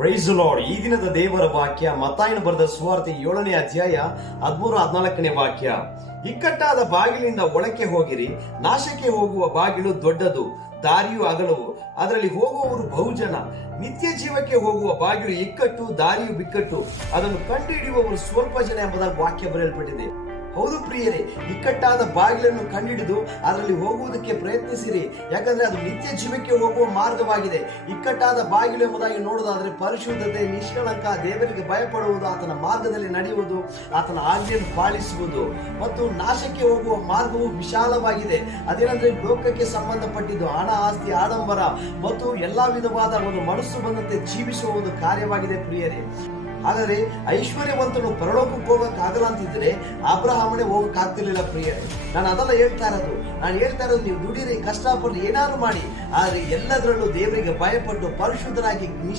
Price lord. ಈ ದಿನದ ದೇವರ ವಾಕ್ಯ ಮತ್ತಾಯನ ಬರೆದ ಸುವಾರ್ತೆ 7ನೇ ಅಧ್ಯಾಯ 13-14 ವಾಕ್ಯ. ಇಕ್ಕಟ್ಟಾದ ಬಾಗಿಲಿಂದ ಒಳಕ್ಕೆ ಹೋಗಿರಿ, ನಾಶಕ್ಕೆ ಹೋಗುವ ಬಾಗಿಲು ದೊಡ್ಡದು, ದಾರಿಯು ಅಗಲವು, ಅದರಲ್ಲಿ ಹೋಗುವವರು ಬಹುಜನ. ನಿತ್ಯ ಜೀವಕ್ಕೆ ಹೋಗುವ ಬಾಗಿಲು ಇಕ್ಕಟ್ಟು, ದಾರಿಯು ಬಿಕ್ಕಟ್ಟು, ಅದನ್ನು ಕಂಡುಹಿಡಿಯುವವರು ಸ್ವಲ್ಪ ಜನ ಎಂಬುದಾಗಿ ವಾಕ್ಯ ಬರೆಯಲ್ಪಟ್ಟಿದೆ. ಹೌದು ಪ್ರಿಯರೇ, ಇಕ್ಕಟ್ಟಾದ ಬಾಗಿಲನ್ನು ಕಂಡುಹಿಡಿದು ಅದರಲ್ಲಿ ಹೋಗುವುದಕ್ಕೆ ಪ್ರಯತ್ನಿಸಿರಿ. ಯಾಕಂದ್ರೆ ಅದು ನಿತ್ಯ ಜೀವಕ್ಕೆ ಹೋಗುವ ಮಾರ್ಗವಾಗಿದೆ. ಇಕ್ಕಟ್ಟಾದ ಬಾಗಿಲು ಎಂಬುದಾಗಿ ನೋಡುವುದಾದ್ರೆ ಪರಿಶುದ್ಧತೆ, ನಿಷ್ಕಳಂಕ, ದೇವರಿಗೆ ಭಯಪಡುವುದು, ಆತನ ಮಾರ್ಗದಲ್ಲಿ ನಡೆಯುವುದು, ಆತನ ಆಜ್ಞೆಯನ್ನು ಪಾಲಿಸುವುದು. ಮತ್ತು ನಾಶಕ್ಕೆ ಹೋಗುವ ಮಾರ್ಗವು ವಿಶಾಲವಾಗಿದೆ. ಅದೇನಂದ್ರೆ ಲೋಕಕ್ಕೆ ಸಂಬಂಧಪಟ್ಟಿದ್ದು, ಹಣ, ಆಸ್ತಿ, ಆಡಂಬರ ಮತ್ತು ಎಲ್ಲಾ ವಿಧವಾದ ಒಂದು ಮನಸ್ಸು ಬಂದಂತೆ ಜೀವಿಸುವ ಒಂದು ಕಾರ್ಯವಾಗಿದೆ ಪ್ರಿಯರೇ. ಹಾಗಾದ್ರೆ ಐಶ್ವರ್ಯವಂತನು ಪರಲೋಕಕ್ಕೆ ಹೋಗಕ್ಕಾಗಲ್ಲ ಅಂತಿದ್ರೆ ಅಬ್ರಹಾಮನೇ ಹೋಗಕ್ಕಾಗ್ತಿರ್ಲಿಲ್ಲ ಪ್ರಿಯರೇ. ನಾನು ಅದೆಲ್ಲ ಹೇಳ್ತಾ ಇರೋದು ನೀವು ದುಡಿರಿ, ಕಷ್ಟಪಟ್ಟು ಏನಾದ್ರು ಮಾಡಿ, ಆದ್ರೆ ಎಲ್ಲದರಲ್ಲೂ ದೇವರಿಗೆ ಭಯಪಟ್ಟು ಪರಿಶುದ್ಧರಾಗಿ